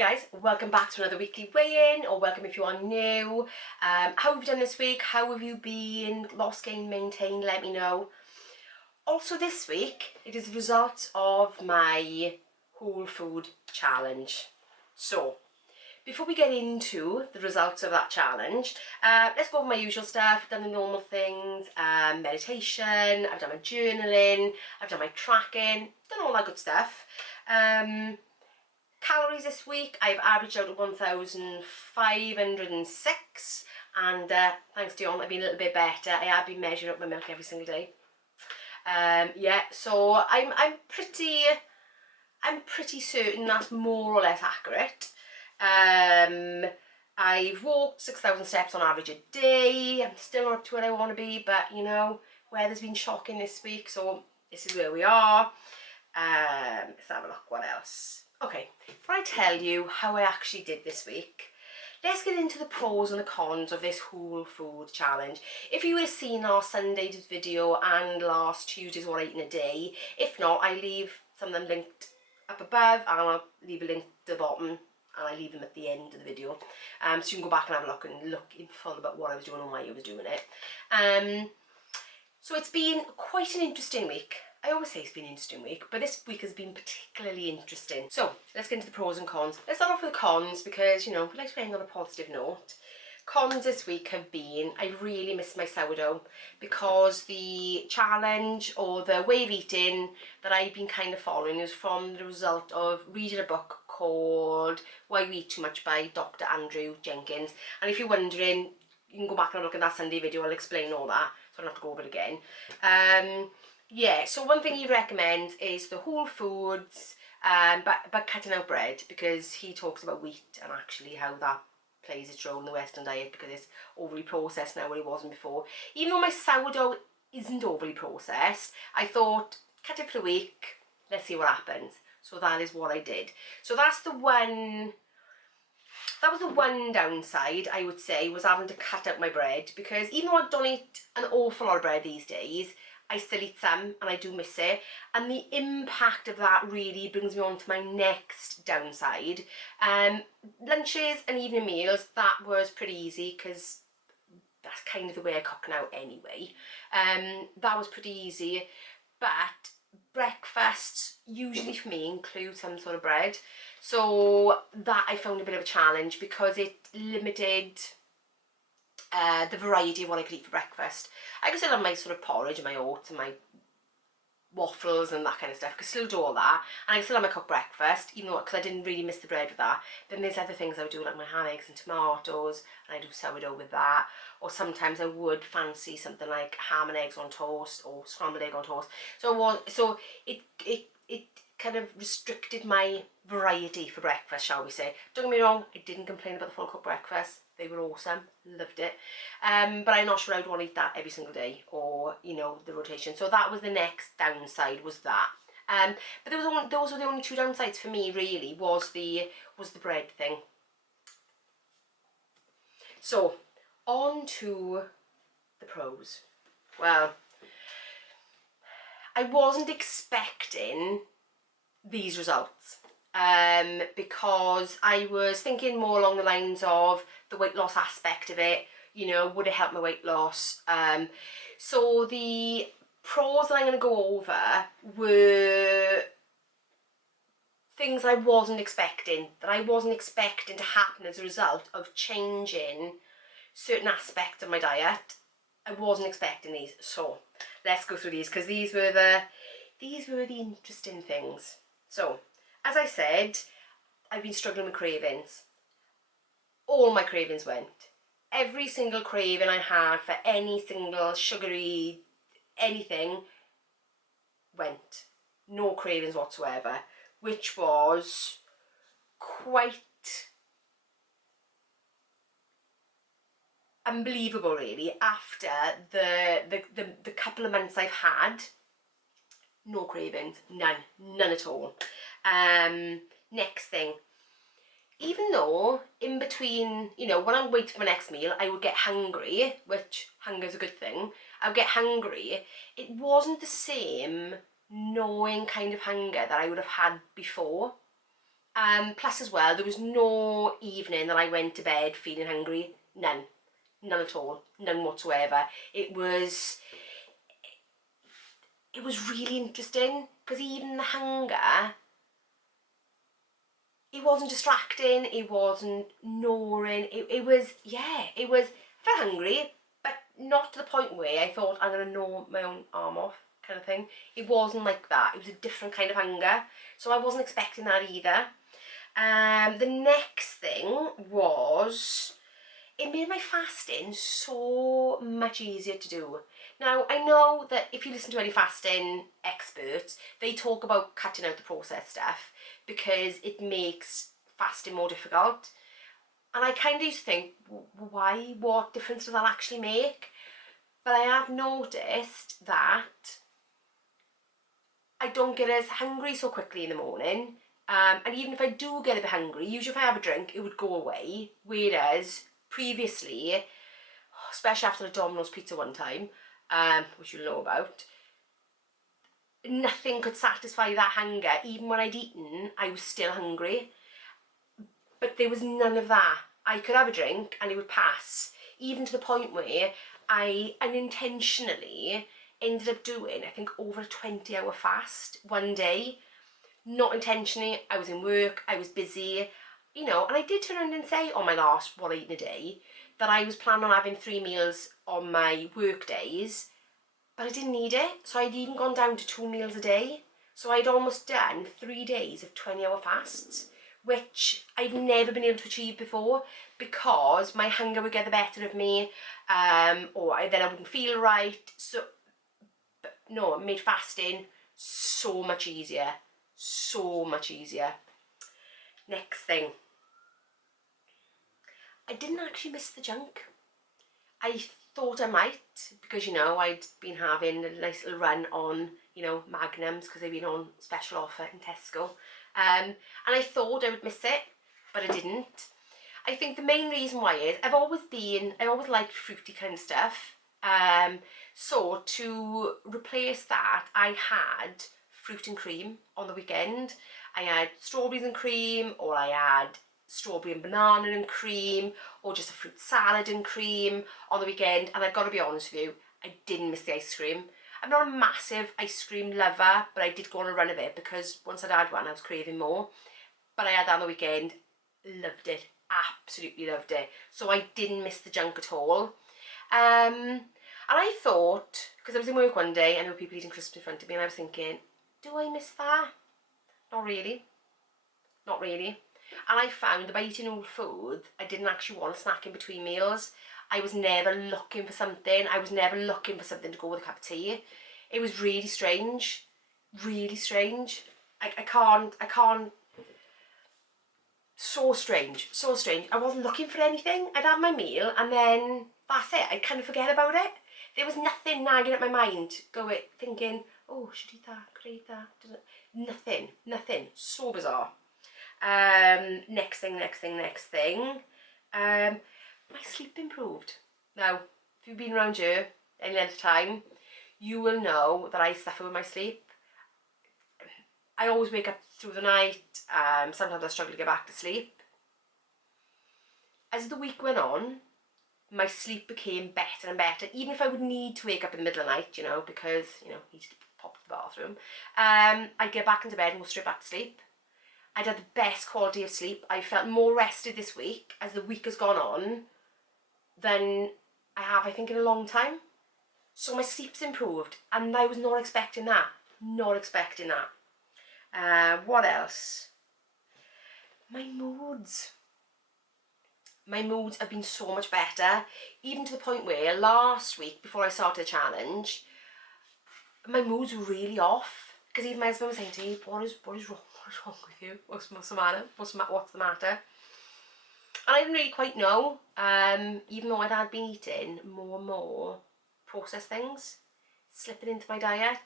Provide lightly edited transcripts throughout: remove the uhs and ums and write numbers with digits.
guys, welcome back to another weekly weigh-in, or welcome if you are new. How have you done this week? How have you been? Lost, gained, maintained? Let me know. Also this week, it is the results of my whole food challenge. So, before we get into the results of that challenge, let's go over my usual stuff. I've done the normal things, meditation, I've done my journaling, I've done my tracking, done all that good stuff. Calories this week, I've averaged out at 1,506, and thanks to Dion, I've been a little bit better. I have been measuring up my milk every single day. Yeah, so I'm pretty certain that's more or less accurate. I've walked 6,000 steps on average a day. I'm still not up to where I want to be, but you know, weather's been shocking this week, so this is where we are. Let's have a look, what else? Okay, before I tell you how I actually did this week, let's get into the pros and the cons of this whole food challenge. If you would have seen our Sunday's video and last Tuesday's what I ate in a day, if not, I leave some of them linked up above, and I'll leave a link to the bottom, and I leave them at the end of the video, so you can go back and have a look and look in full about what I was doing and why I was doing it. So it's been quite an interesting week. I always say it's been an interesting week, but this week has been particularly interesting. So let's get into the pros and cons. Let's start off with the cons because, you know, we like to end on a positive note. Cons this week have been, I really miss my sourdough because the challenge or the way of eating that I've been kind of following is from the result of reading a book called Why We Eat Too Much by Dr. Andrew Jenkins. And if you're wondering, you can go back and look at that Sunday video, I'll explain all that, so I don't have to go over it again. Yeah, so one thing he recommends is the whole foods, but cutting out bread, because he talks about wheat and actually how that plays its role in the Western diet because it's overly processed now where it wasn't before. Even though my sourdough isn't overly processed, I thought, cut it for a week, let's see what happens. So that is what I did. So that's the one... That was the one downside, I would say, was having to cut out my bread, because even though I don't eat an awful lot of bread these days, I still eat some and I do miss it, and the impact of that really brings me on to my next downside. Lunches and evening meals, that was pretty easy because that's kind of the way I cook now anyway. That was pretty easy, but breakfast usually for me includes some sort of bread, so that I found a bit of a challenge because it limited the variety of what I could eat for breakfast. I could still have my sort of porridge and my oats and my waffles and that kind of stuff. I could still do all that, and I could still have my cooked breakfast, even though, because I didn't really miss the bread with that. Then there's other things I would do, like my ham, eggs and tomatoes, and I do sourdough with that. Or sometimes I would fancy something like ham and eggs on toast or scrambled egg on toast. So it kind of restricted my variety for breakfast, shall we say. Don't get me wrong, I didn't complain about the full cooked breakfast. They were awesome, loved it. But I'm not sure I'd want to eat that every single day, or, you know, the rotation. So that was the next downside, was that. But those were the only two downsides for me, really, was the bread thing. So, on to the pros. Well, I wasn't expecting these results, because I was thinking more along the lines of the weight loss aspect of it. You know, would it help my weight loss? So the pros that I'm going to go over were things I wasn't expecting, that I wasn't expecting to happen as a result of changing certain aspects of my diet. I wasn't expecting these, so let's go through these, because these were the interesting things. So, as I said, I've been struggling with cravings. All my cravings went. Every single craving I had for any single sugary anything went. No cravings whatsoever, which was quite unbelievable, really. After the couple of months I've had, no cravings, none at all. Next thing, even though in between, you know, when I'm waiting for my next meal, I would get hungry, which hunger's a good thing. I would get hungry. It wasn't the same gnawing kind of hunger that I would have had before. Plus as well, there was no evening that I went to bed feeling hungry. None. None at all. None whatsoever. It was really interesting, because even the hunger, it wasn't distracting, it wasn't gnawing, it was, yeah, it was, I felt hungry, but not to the point where I thought I'm going to gnaw my own arm off, kind of thing. It wasn't like that. It was a different kind of hunger, so I wasn't expecting that either. The next thing was, it made my fasting so much easier to do. Now, I know that if you listen to any fasting experts, they talk about cutting out the processed stuff because it makes fasting more difficult. And I kind of used to think, why? What difference does that actually make? But I have noticed that I don't get as hungry so quickly in the morning. And even if I do get a bit hungry, usually if I have a drink, it would go away. Whereas previously, especially after the Domino's pizza one time, which you'll know about, nothing could satisfy that hunger. Even when I'd eaten, I was still hungry. But there was none of that. I could have a drink and it would pass. Even to the point where I unintentionally ended up doing, I think, over a 20-hour fast one day. Not intentionally. I was in work, I was busy, you know, and I did turn around and say on my last What I Eat in a Day that I was planning on having 3 meals on my work days, but I didn't need it. So I'd even gone down to 2 meals a day. So I'd almost done 3 days of 20-hour fasts, which I've never been able to achieve before, because my hunger would get the better of me, or then I wouldn't feel right. So, but no, it made fasting so much easier. So much easier. Next thing, I didn't actually miss the junk. I thought I might, because, you know, I'd been having a nice little run on, you know, Magnums, because they've been on special offer in Tesco, and I thought I would miss it, but I didn't. I think the main reason why is I always liked fruity kind of stuff, so to replace that, I had fruit and cream on the weekend. I had strawberries and cream, or I had strawberry and banana and cream, or just a fruit salad and cream on the weekend. And I've got to be honest with you, I didn't miss the ice cream. I'm not a massive ice cream lover, but I did go on a run of it because once I'd had one, I was craving more. But I had that on the weekend, loved it, absolutely loved it. So I didn't miss the junk at all. And I thought, because I was in work one day and there were people eating crisps in front of me, and I was thinking, do I miss that? Not really. Not really. And I found that by eating all food, I didn't actually want a snack in between meals. I was never looking for something. I was never looking for something to go with a cup of tea. It was really strange. Really strange. I can't. So strange. So strange. I wasn't looking for anything. I'd have my meal and then that's it. I'd kind of forget about it. There was nothing nagging at my mind, thinking, oh, should I eat that? Could I eat that? Nothing. Nothing. So bizarre. Next thing. My sleep improved. Now, if you've been around here any length of time, you will know that I suffer with my sleep. I always wake up through the night. Sometimes I struggle to get back to sleep. As the week went on, my sleep became better and better. Even if I would need to wake up in the middle of the night, you know, because, you know, I needed to pop to the bathroom, I'd get back into bed and go straight back to sleep. I'd had the best quality of sleep. I felt more rested this week as the week has gone on than I have, I think, in a long time. So my sleep's improved, and I was not expecting that. Not expecting that. What else? My moods. My moods have been so much better, even to the point where last week, before I started the challenge, my moods were really off. Because even my husband was saying to me, what is wrong? What is wrong with you? What's the matter? What's the matter? And I didn't really quite know, even though I'd been eating more and more processed things, slipping into my diet,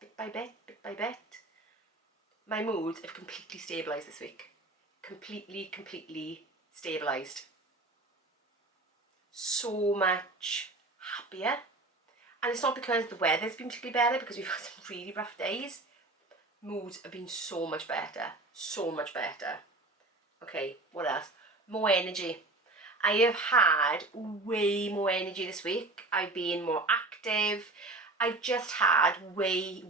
bit by bit. My moods have completely stabilised this week. Completely stabilised. So much happier. And it's not because the weather's been particularly better, because we've had some really rough days, Moods have been so much better. So much better. Okay, what else? More energy. I have had way more energy this week. I've been more active. I've just had way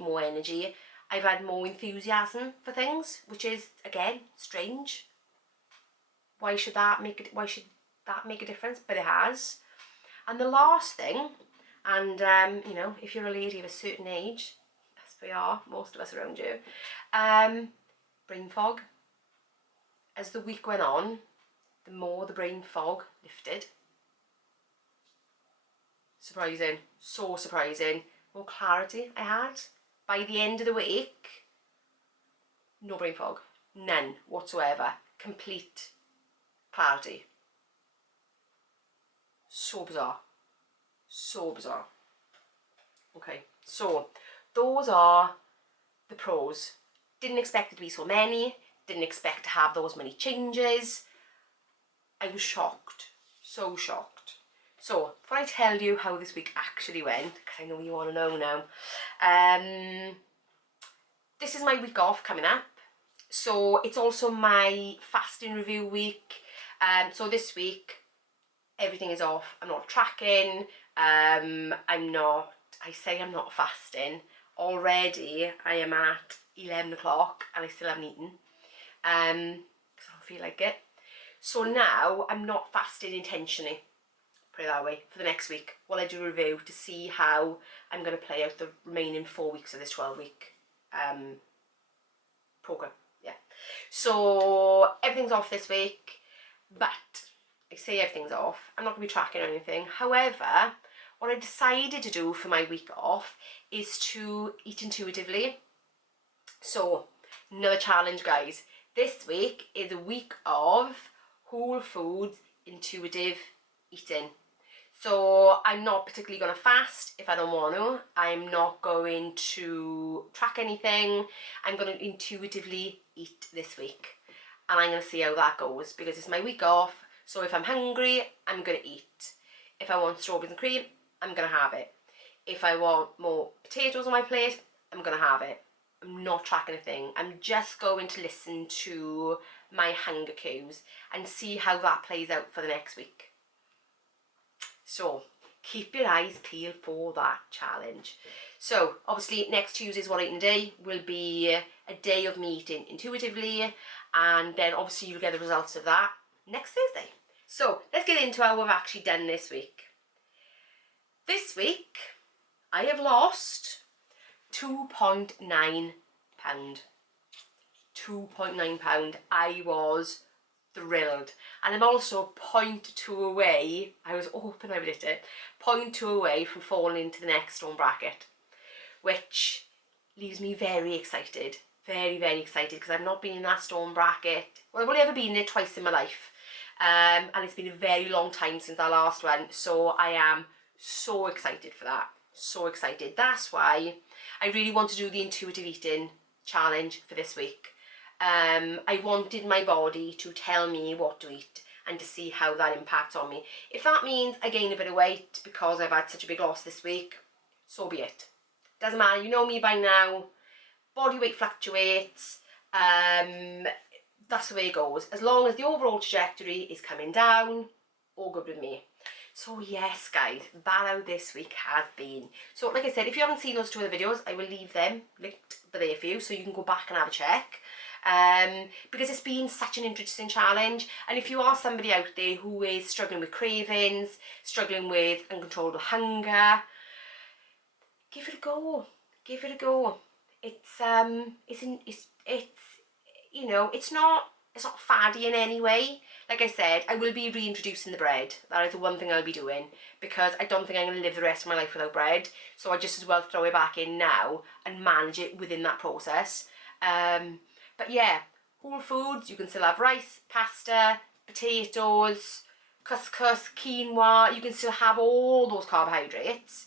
more energy. I've had more enthusiasm for things, which is, again, strange. Why should that make a difference? But it has. And the last thing, and you know, if you're a lady of a certain age, as we are, most of us around you, brain fog. As the week went on, the more the brain fog lifted. Surprising, so surprising. More clarity I had. By the end of the week, no brain fog, none whatsoever. Complete clarity. So bizarre, so bizarre. Okay, so those are the pros. Didn't expect it to be so many, didn't expect to have those many changes. I was shocked, so shocked. So, before I tell you how this week actually went, because I know you want to know now, this is my week off coming up. So, it's also my fasting review week. So this week, everything is off. I'm not tracking. I'm not fasting. Already, I am at 11 o'clock and I still haven't eaten. Because I don't feel like it. So now, I'm not fasting intentionally. Put it that way, for the next week, while I do a review to see how I'm going to play out the remaining 4 weeks of this 12-week program. Yeah. So everything's off this week, but I say everything's off. I'm not going to be tracking or anything. However, what I decided to do for my week off is to eat intuitively. So another challenge, guys. This week is a week of whole foods intuitive eating. So I'm not particularly going to fast if I don't want to. I'm not going to track anything. I'm going to intuitively eat this week. And I'm going to see how that goes because it's my week off. So if I'm hungry, I'm going to eat. If I want strawberries and cream, I'm going to have it. If I want more potatoes on my plate, I'm going to have it. I'm not tracking a thing. I'm just going to listen to my hunger cues and see how that plays out for the next week. So keep your eyes peeled for that challenge. So obviously next Tuesday's What Eating Day will be a day of me eating intuitively, and then obviously you'll get the results of that next Thursday. So let's get into how we've actually done this week. This week I have lost 2.9 pound. 2.9 pound. I was thrilled, and I'm also 0.2 away, I was hoping I would hit it, 0.2 away from falling into the next stone bracket, which leaves me very excited, very excited, because I've not been in that stone bracket. Well, I've only ever been in it twice in my life, and it's been a very long time since our last one, so I am so excited for that, so excited. That's why I really want to do the intuitive eating challenge for this week. I wanted my body to tell me what to eat and to see how that impacts on me. If that means I gain a bit of weight because I've had such a big loss this week, so be it. Doesn't matter, you know me by now, body weight fluctuates, that's the way it goes. As long as the overall trajectory is coming down, all good with me. So yes guys, that how this week has been. So like I said, if you haven't seen those two other videos, I will leave them linked there for you so you can go back and have a check. Because it's been such an interesting challenge, and if you are somebody out there who is struggling with cravings, struggling with uncontrollable hunger, give it a go. Give it a go. It's you know, it's not faddy in any way. Like I said, I will be reintroducing the bread. That is the one thing I'll be doing, because I don't think I'm going to live the rest of my life without bread. So I just as well throw it back in now and manage it within that process. But yeah, whole foods, you can still have rice, pasta, potatoes, couscous, quinoa, you can still have all those carbohydrates.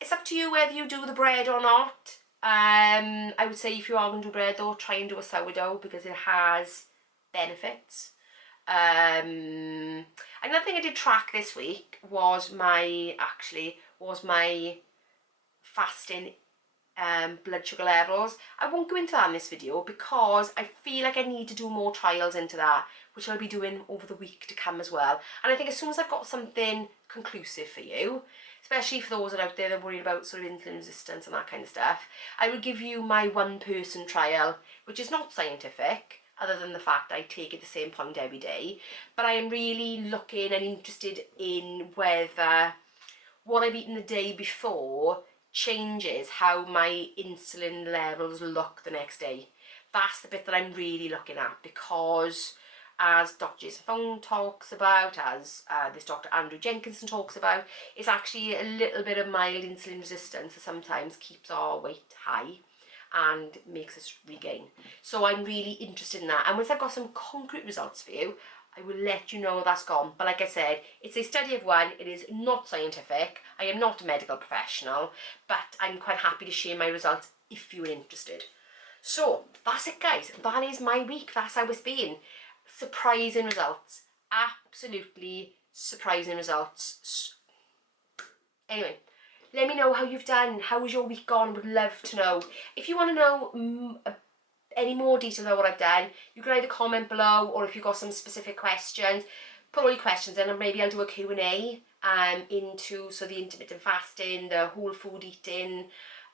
It's up to you whether you do the bread or not. I would say if you are going to do bread though, try and do a sourdough because it has benefits. Another thing I did track this week was my fasting blood sugar levels. I won't go into that in this video because I feel like I need to do more trials into that, which I'll be doing over the week to come as well. And I think as soon as I've got something conclusive for you, especially for those that are out there that are worried about sort of insulin resistance and that kind of stuff, I will give you my 1-person trial, which is not scientific, other than the fact I take it the same point every day. But I am really looking and interested in whether what I've eaten the day before changes how my insulin levels look the next day. That's the bit that I'm really looking at, because as Dr. Jason Fung talks about, as this Dr. Andrew Jenkinson talks about, it's actually a little bit of mild insulin resistance that sometimes keeps our weight high and makes us regain. So I'm really interested in that, and once I've got some concrete results for you, I will let you know that's gone. But like I said, it's a study of one. It is not scientific. I am not a medical professional, but I'm quite happy to share my results if you're interested. So that's it, guys. That is my week. That's how it's been. Surprising results. Absolutely surprising results. Anyway, let me know how you've done. How was your week gone? Would love to know. If you want to know any more detail about what I've done, you can either comment below, or if you've got some specific questions, put all your questions in, and maybe I'll do a Q&A into the intermittent fasting, the whole food eating,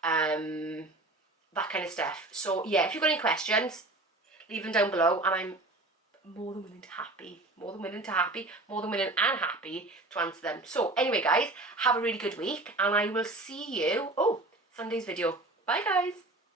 that kind of stuff. So yeah, if you've got any questions, leave them down below, and I'm more than willing and happy to answer them. So anyway, guys, have a really good week, and I will see you Sunday's video. Bye, guys.